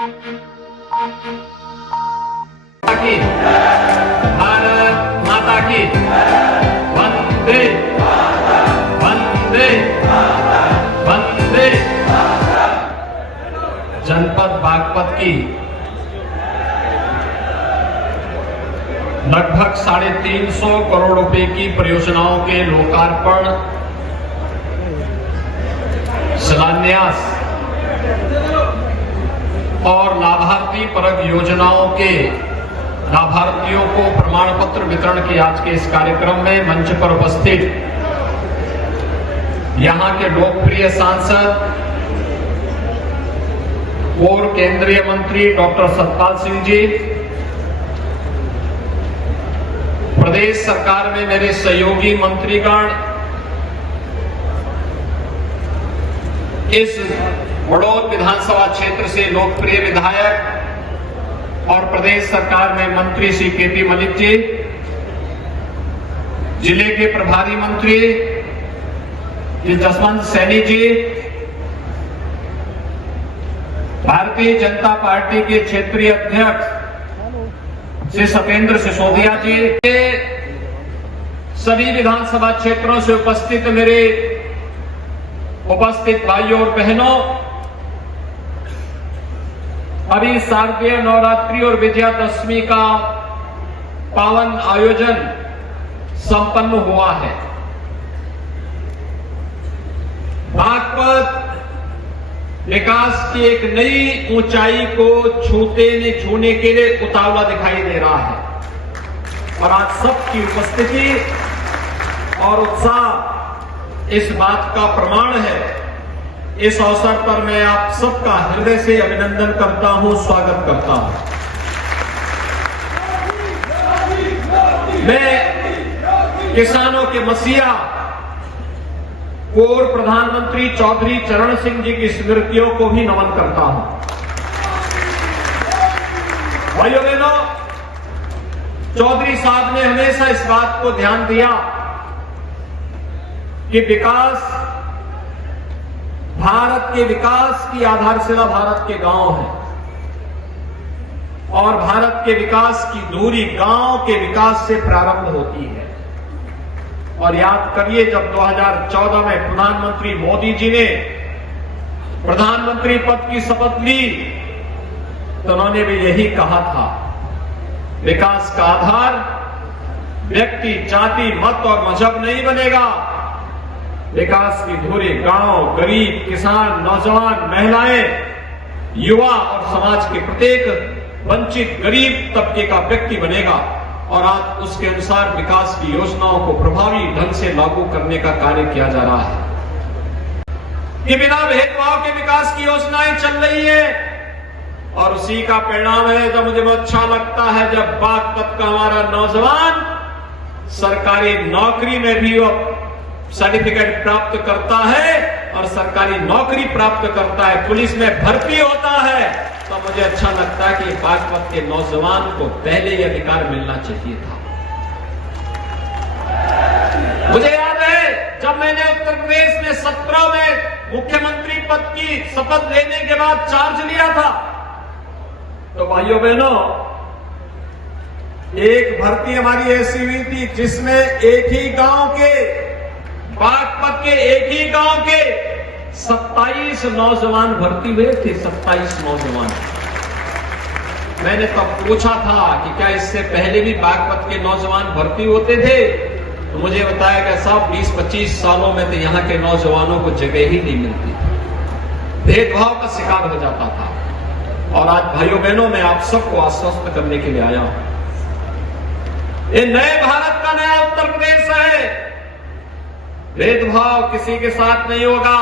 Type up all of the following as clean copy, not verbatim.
की भारत माता की वंदे वंदे वंदे। जनपद बागपत की लगभग 350 करोड़ रुपए की परियोजनाओं के लोकार्पण, शिलान्यास और लाभार्थी परक योजनाओं के लाभार्थियों को प्रमाण पत्र वितरण के आज के इस कार्यक्रम में मंच पर उपस्थित यहां के लोकप्रिय सांसद पूर्व केंद्रीय मंत्री डॉक्टर सतपाल सिंह जी, प्रदेश सरकार में मेरे सहयोगी मंत्रीगण, इस बड़ौद विधानसभा क्षेत्र से लोकप्रिय विधायक और प्रदेश सरकार में मंत्री श्री केपी मलिक जी, जिले के प्रभारी मंत्री श्री जसवंत सैनी जी, भारतीय जनता पार्टी के क्षेत्रीय अध्यक्ष श्री सत्येंद्र सिसोदिया जी, सभी विधानसभा क्षेत्रों से उपस्थित मेरे उपस्थित भाइयों और बहनों, अभी शारदीय नवरात्रि और विजयादशमी का पावन आयोजन संपन्न हुआ है। बागपत विकास की एक नई ऊंचाई को छूने के लिए उतावला दिखाई दे रहा है और आज सबकी उपस्थिति और उत्साह इस बात का प्रमाण है। इस अवसर पर मैं आप सबका हृदय से अभिनंदन करता हूं, स्वागत करता हूं। मैं किसानों के मसीहा पूर्व प्रधानमंत्री चौधरी चरण सिंह जी की स्मृतियों को भी नमन करता हूं। भाइयों बहनों, चौधरी साहब ने हमेशा इस बात को ध्यान दिया कि विकास, भारत के विकास की आधारशिला भारत के गांव है और भारत के विकास की धुरी गांव के विकास से प्रारंभ होती है। और याद करिए, जब 2014 में प्रधानमंत्री मोदी जी ने प्रधानमंत्री पद की शपथ ली तो उन्होंने भी यही कहा था, विकास का आधार व्यक्ति, जाति, मत और मजहब नहीं बनेगा, विकास की धुरी गांव, गरीब, किसान, नौजवान, महिलाएं, युवा और समाज के प्रत्येक वंचित गरीब तबके का व्यक्ति बनेगा। और आज उसके अनुसार विकास की योजनाओं को प्रभावी ढंग से लागू करने का कार्य किया जा रहा है। कि बिना भेदभाव के विकास की योजनाएं चल रही है और उसी का परिणाम है जब मुझे बहुत अच्छा लगता है जब बागपत का हमारा नौजवान सरकारी नौकरी में भी सर्टिफिकेट प्राप्त करता है और सरकारी नौकरी प्राप्त करता है, पुलिस में भर्ती होता है, तो मुझे अच्छा लगता है कि बागपत के नौजवान को पहले यह अधिकार मिलना चाहिए था। मुझे याद है जब मैंने उत्तर प्रदेश में 17 में मुख्यमंत्री पद की शपथ लेने के बाद चार्ज लिया था, तो भाइयों बहनों, एक भर्ती हमारी ऐसी हुई थी जिसमें एक ही गांव के, बागपत के एक ही गांव के 27 नौजवान भर्ती हुए थे। 27 नौजवान। मैंने तब पूछा था कि क्या इससे पहले भी बागपत के नौजवान भर्ती होते थे, तो मुझे बताया कि साहब 20-25 सालों में तो यहाँ के नौजवानों को जगह ही नहीं मिलती, भेदभाव का शिकार हो जाता था। और आज भाइयों बहनों, मैं आप सबको आश्वस्त करने के लिए आया हूं, ये नए भारत का नया उत्तर प्रदेश है। भेदभाव किसी के साथ नहीं होगा,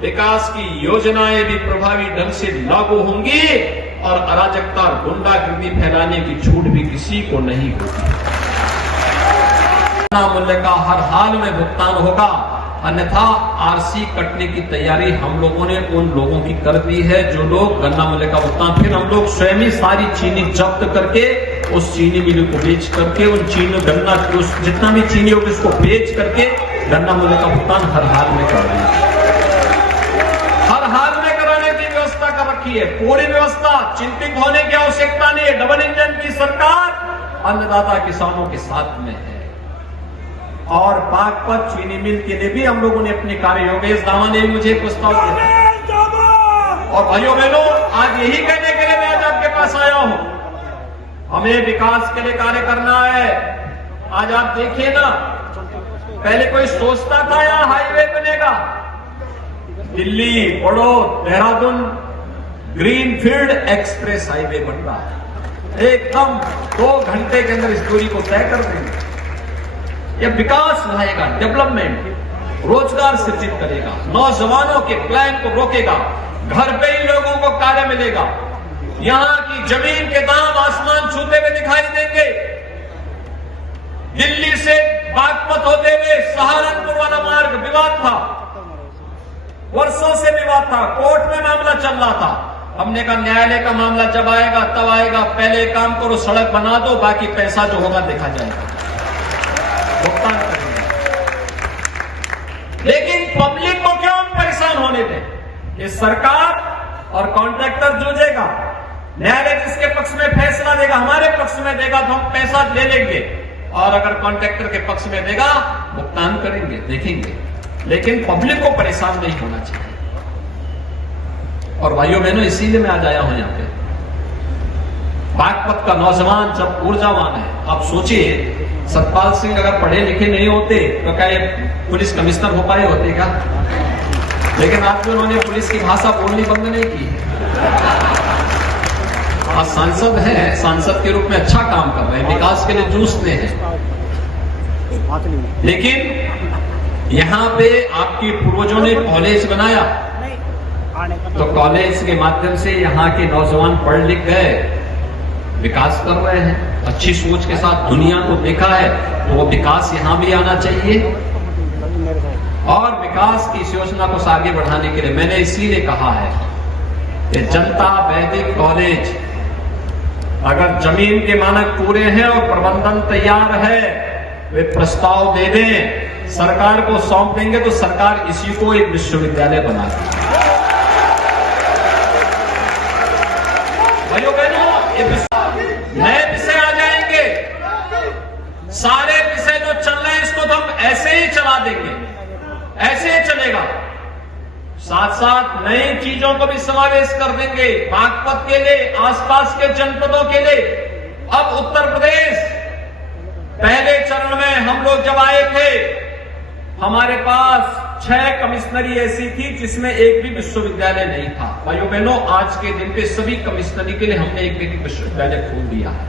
विकास की योजनाएं भी प्रभावी ढंग से लागू होंगी और अराजकता और गुंडागिर्दी फैलाने की छूट भी किसी को नहीं होगी। मूल्य का हर हाल में भुगतान होगा, अन्यथा आरसी कटने की तैयारी हम लोगों ने उन लोगों की कर दी है जो लोग गन्ना मूल्य का भुगतान, फिर हम लोग स्वयं ही सारी चीनी जब्त करके उस चीनी मिल को बेच करके उन चीनी गन्ना जितना भी चीनी होगी उसको बेच करके गन्ना मूल्य का भुगतान हर हाल में कर रही है, हर हाल में कराने की व्यवस्था कर रखी करती है। पूरी व्यवस्था, चिंतित होने की आवश्यकता नहीं है। डबल इंजन की सरकार अन्नदाता किसानों के साथ में है। और बागपत चीनी मिल के लिए भी हम लोगों ने अपने कार्य, योगेश दावा ने भी मुझे प्रस्ताव दिया। और भाइयों बहनों, आज यही कहने के लिए मैं आज आपके पास आया हूं, हमें विकास के लिए कार्य करना है। आज आप देखिए ना, पहले कोई सोचता था यहां हाईवे बनेगा, Delhi, Baraut, Dehradun greenfield express highway बन रहा है। एकदम 2 घंटे के अंदर इस दूरी को तय कर देंगे। यह विकास लाएगा, डेवलपमेंट, रोजगार सृजित करेगा, नौजवानों के प्लान को रोकेगा, घर पे ही लोगों को कार्य मिलेगा। यहां की जमीन के दाम आसमान छूते हुए दिखाई देंगे। दिल्ली से बागपत होते हुए सहारनपुर वाला मार्ग विवाद था, वर्षों से विवाद था, कोर्ट में मामला चल रहा था। हमने कहा न्यायालय का मामला जब आएगा तब आएगा, पहले काम करो, सड़क बना दो, बाकी पैसा जो होगा देखा जाएगा, भुगतान करेंगे। लेकिन पब्लिक को क्यों परेशान होने दें? ये सरकार और कॉन्ट्रैक्टर जूझेगा, न्यायालय जिसके पक्ष में फैसला देगा, हमारे पक्ष में देगा तो हम पैसा ले लेंगे, और अगर कॉन्ट्रैक्टर के पक्ष में देगा भुगतान करेंगे, देखेंगे। लेकिन पब्लिक को परेशान नहीं होना चाहिए। और भाइयों बहनों, इसीलिए मैं आज आया हूं यहां पे। बागपत का नौजवान जब ऊर्जावान है, आप सोचिए सतपाल सिंह अगर पढ़े लिखे नहीं होते तो क्या ये पुलिस कमिश्नर हो पाए होते क्या? लेकिन आज भी उन्होंने पुलिस की भाषा बोलनी बंद नहीं की। आज सांसद हैं, सांसद के रूप में अच्छा काम कर रहे हैं, विकास के लिए जूझते हैं। लेकिन यहां पे आपके पूर्वजों ने कॉलेज बनाया, तो कॉलेज के माध्यम से यहां के नौजवान पढ़ लिख गए, विकास कर रहे हैं, अच्छी सोच के साथ दुनिया को देखा है, तो वो विकास यहां भी आना चाहिए। और विकास की इस योजना को आगे बढ़ाने के लिए मैंने इसीलिए कहा है कि जनता वैदिक कॉलेज अगर जमीन के मानक पूरे हैं और प्रबंधन तैयार है, वे प्रस्ताव दे दें, सरकार को सौंप देंगे तो सरकार इसी को एक विश्वविद्यालय बना देगी। भाइयों बहनों, नए विषय आ जाएंगे, सारे विषय जो चल रहे हैं इसको तो हम ऐसे ही चला देंगे, ऐसे ही चलेगा। साथ साथ नई चीजों को भी समावेश कर देंगे बागपत के लिए, आसपास के जनपदों के लिए। अब उत्तर प्रदेश, पहले चरण में हम लोग जब आए थे, हमारे पास 6 कमिश्नरी ऐसी थी जिसमें एक भी विश्वविद्यालय नहीं था। भाइयों बहनों, आज के दिन पे सभी कमिश्नरी के लिए हमने एक विश्वविद्यालय खोल दिया है,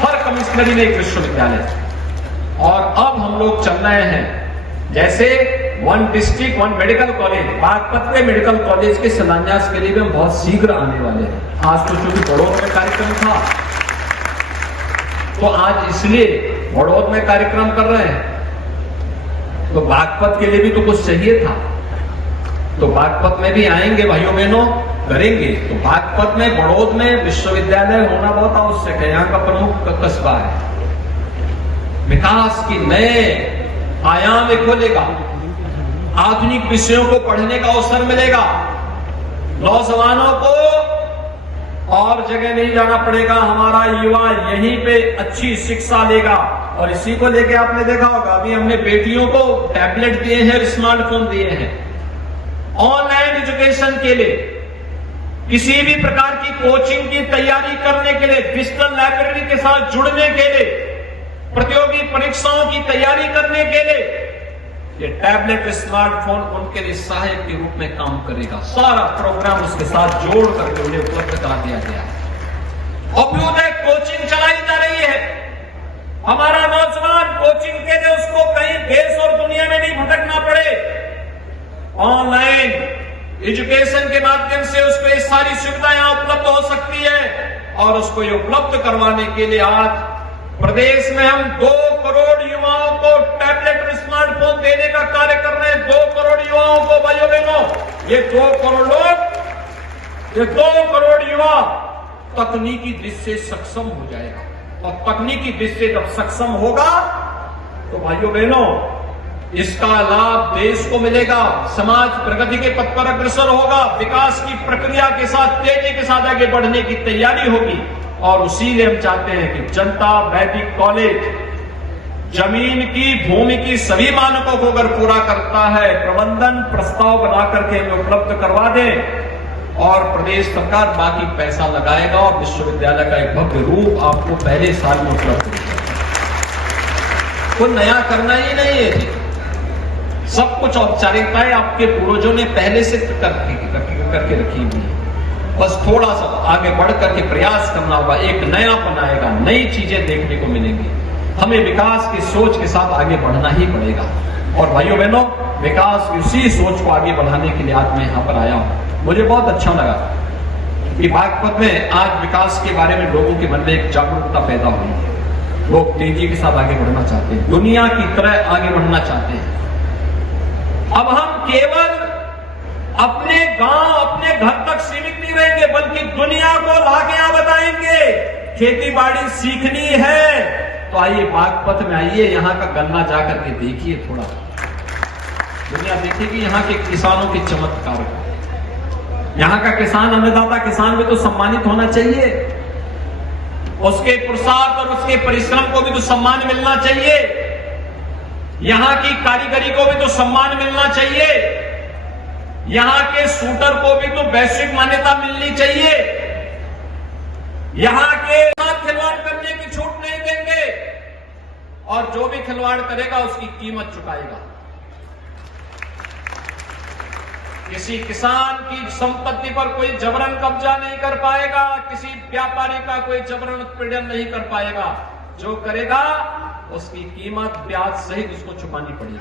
हर कमिश्नरी में एक विश्वविद्यालय। और अब हम लोग चल रहे हैं जैसे 1 डिस्ट्रिक्ट 1 मेडिकल कॉलेज, बागपत के मेडिकल कॉलेज के शिलान्यास के लिए भी हम बहुत शीघ्र आने वाले हैं। आज तो चूंकि बड़ौद में कार्यक्रम था, तो आज इसलिए बड़ौद में कार्यक्रम कर रहे हैं, तो बागपत के लिए भी तो कुछ चाहिए था, तो बागपत में भी आएंगे भाइयों बहनों, करेंगे। तो बागपत में, बड़ौद में विश्वविद्यालय होना बहुत आवश्यक है, यहाँ का प्रमुख कस्बा है। विकास की नए आयाम खोलेगा, आधुनिक विषयों को पढ़ने का अवसर मिलेगा, नौजवानों को और जगह नहीं जाना पड़ेगा, हमारा युवा यहीं पे अच्छी शिक्षा लेगा। और इसी को लेके आपने देखा होगा, अभी हमने बेटियों को टैबलेट दिए हैं, स्मार्टफोन दिए हैं। ऑनलाइन एजुकेशन के लिए, किसी भी प्रकार की कोचिंग की तैयारी करने के लिए, डिजिटल लाइब्रेरी के साथ जुड़ने के लिए, प्रतियोगी परीक्षाओं की तैयारी करने के लिए ये टैबलेट स्मार्टफोन उनके लिए सहायक के रूप में काम करेगा। सारा प्रोग्राम उसके साथ जोड़ करके उन्हें उपलब्ध करा दिया गया है। अभ्युदय कोचिंग चलाई जा रही है। हमारा नौजवान कोचिंग के लिए उसको कहीं देश और दुनिया में नहीं भटकना पड़े, ऑनलाइन एजुकेशन के माध्यम से उसको ये सारी सुविधाएं उपलब्ध हो सकती है। और उसको ये उपलब्ध करवाने के लिए आज प्रदेश में हम 2 करोड़ युवाओं को टैबलेट और स्मार्टफोन देने का कार्य कर रहे हैं। 2 करोड़ युवाओं को, भाइयों बहनों, ये 2 करोड़ लोग, ये 2 करोड़ युवा तकनीकी दृष्टि से सक्षम हो जाएगा। और तकनीकी दृष्टि से जब सक्षम होगा तो भाइयों बहनों, इसका लाभ देश को मिलेगा, समाज प्रगति के पथ पर अग्रसर होगा, विकास की प्रक्रिया के साथ तेजी के साथ आगे बढ़ने की तैयारी होगी। और उसीलिए हम चाहते हैं कि जनता वैदिक कॉलेज जमीन की, भूमि की सभी मानकों को अगर पूरा करता है, प्रबंधन प्रस्ताव बना करके हमें उपलब्ध करवा दें और प्रदेश सरकार बाकी पैसा लगाएगा और विश्वविद्यालय का एक भव्य रूप आपको पहले साल में उपलब्ध होगा। कोई नया करना ही नहीं है, सब कुछ औपचारिकताएं आपके पूर्वजों ने पहले से करके रखी हुई है। बस थोड़ा सा आगे बढ़ करके प्रयास करना होगा, एक नयापन आएगा, नई चीजें देखने को मिलेंगी। हमें विकास की सोच के साथ आगे बढ़ना ही पड़ेगा। और भाइयों बहनों, विकास की उसी सोच को आगे बढ़ाने के लिए आज मैं यहां पर आया हूं। मुझे बहुत अच्छा लगा कि बागपत में आज विकास के बारे में लोगों के मन में एक जागरूकता पैदा हुई है। लोग तेजी के साथ आगे बढ़ना चाहते हैं, दुनिया की तरह आगे बढ़ना चाहते हैं। अब हम केवल अपने गांव, अपने घर तक सीमित नहीं रहेंगे, बल्कि दुनिया को लाके यहां बताएंगे। खेती बाड़ी सीखनी है तो आइए बागपत में आइए, यहां का गन्ना जाकर के देखिए, थोड़ा दुनिया देखेगी यहां के किसानों के चमत्कार को। यहां का किसान, अन्नदाता किसान भी तो सम्मानित होना चाहिए, उसके पुरुषार्थ और उसके परिश्रम को भी तो सम्मान मिलना चाहिए। यहां की कारीगरी को भी तो सम्मान मिलना चाहिए। यहां के शूटर को भी तो वैश्विक मान्यता मिलनी चाहिए। यहां के साथ खिलवाड़ करने की छूट नहीं देंगे और जो भी खिलवाड़ करेगा उसकी कीमत चुकाएगा। किसी किसान की संपत्ति पर कोई जबरन कब्जा नहीं कर पाएगा, किसी व्यापारी का कोई जबरन उत्पीड़न नहीं कर पाएगा। जो करेगा उसकी कीमत ब्याज सहित उसको चुकानी पड़ेगी।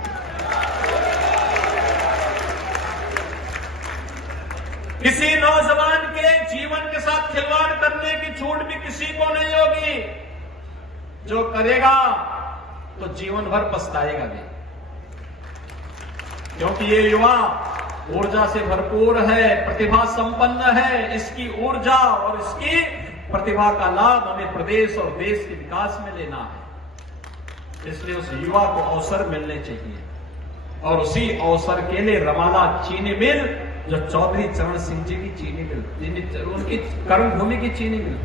किसी नौजवान के जीवन के साथ खिलवाड़ करने की छूट भी किसी को नहीं होगी। जो करेगा तो जीवन भर पछताएगा भी, क्योंकि ये युवा ऊर्जा से भरपूर है, प्रतिभा संपन्न है। इसकी ऊर्जा और इसकी प्रतिभा का लाभ हमें प्रदेश और देश के विकास में लेना है। इसलिए उस युवा को अवसर मिलने चाहिए और उसी अवसर के लिए रमाला चीनी मिल, जो चौधरी चरण सिंह जी की चीनी मिल, उनकी कर्मभूमि की चीनी मिल,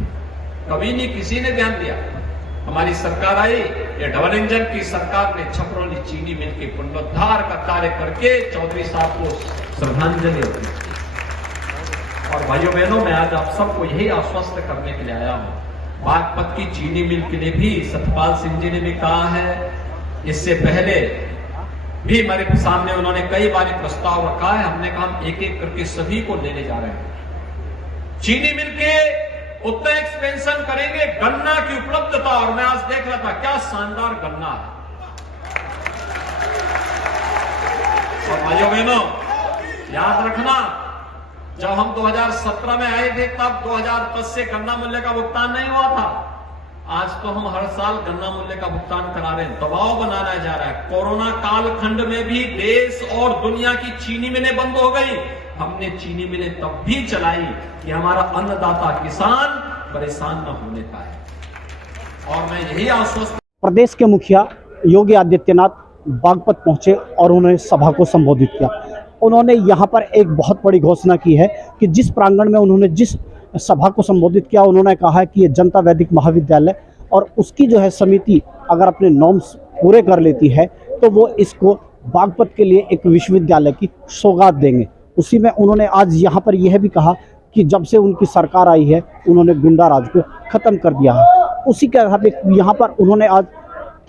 कभी नहीं किसी ने ध्यान दिया। हमारी सरकार आई, ये डबल इंजन की सरकार ने छपरौली चीनी मिल के पुनरुद्धार का कार्य करके चौधरी साहब को श्रद्धांजलि अर्पित की। और भाइयों बहनों, मैं आज आप सबको यही आश्वस्त करने के लिए आया हूं। बागपत की चीनी मिल के लिए भी सतपाल सिंह जी ने भी कहा है, इससे पहले भी हमारे सामने उन्होंने कई बार प्रस्ताव रखा है। हमने कहा हम एक एक करके सभी को लेने जा रहे हैं। चीनी मिल के उतना एक्सपेंशन करेंगे, गन्ना की उपलब्धता, और मैं आज देख रहा था क्या शानदार गन्ना है। और भाइयों बहनों, याद रखना, जब हम 2017 में आए थे तब 2010 से गन्ना मूल्य का भुगतान नहीं हुआ था। आज तो हम हर साल गन्ना मूल्य का भुगतान करा रहे हैं, दबाव बनाया जा रहा है। कोरोना कालखंड में भी देश और दुनिया की चीनी मिलें बंद हो गई, हमने चीनी मिलें तब भी चलाई कि हमारा अन्नदाता किसान परेशान न होने पाए। और मैं यही आश्वस्त। प्रदेश के मुखिया योगी आदित्यनाथ बागपत पहुंचे और उन्होंने सभा को संबोधित किया। उन्होंने यहां पर एक बहुत बड़ी घोषणा की है कि जिस प्रांगण में उन्होंने जिस सभा को संबोधित किया, उन्होंने कहा है कि ये जनता वैदिक महाविद्यालय और उसकी जो है समिति अगर अपने नॉर्म्स पूरे कर लेती है तो वो इसको बागपत के लिए एक विश्वविद्यालय की सौगात देंगे। उसी में उन्होंने आज यहाँ पर यह भी कहा कि जब से उनकी सरकार आई है उन्होंने गुंडा राज को ख़त्म कर दिया है। उसी के आधार पर यहाँ पर उन्होंने आज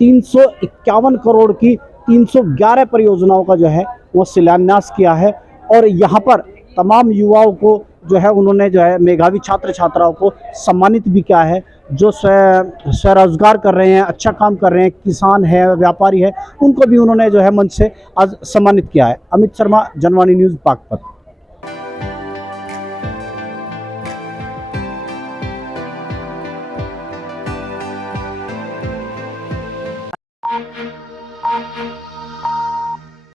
351 करोड़ की 311 परियोजनाओं का जो है वो शिलान्यास किया है। और यहाँ पर तमाम युवाओं को जो है उन्होंने जो है मेधावी छात्र छात्राओं को सम्मानित भी किया है, जो स्वरोजगार कर रहे हैं, अच्छा काम कर रहे हैं, किसान है, व्यापारी है, उनको भी उन्होंने जो है मंच से आज सम्मानित किया है। अमित शर्मा, जनवाणी न्यूज़, बागपत।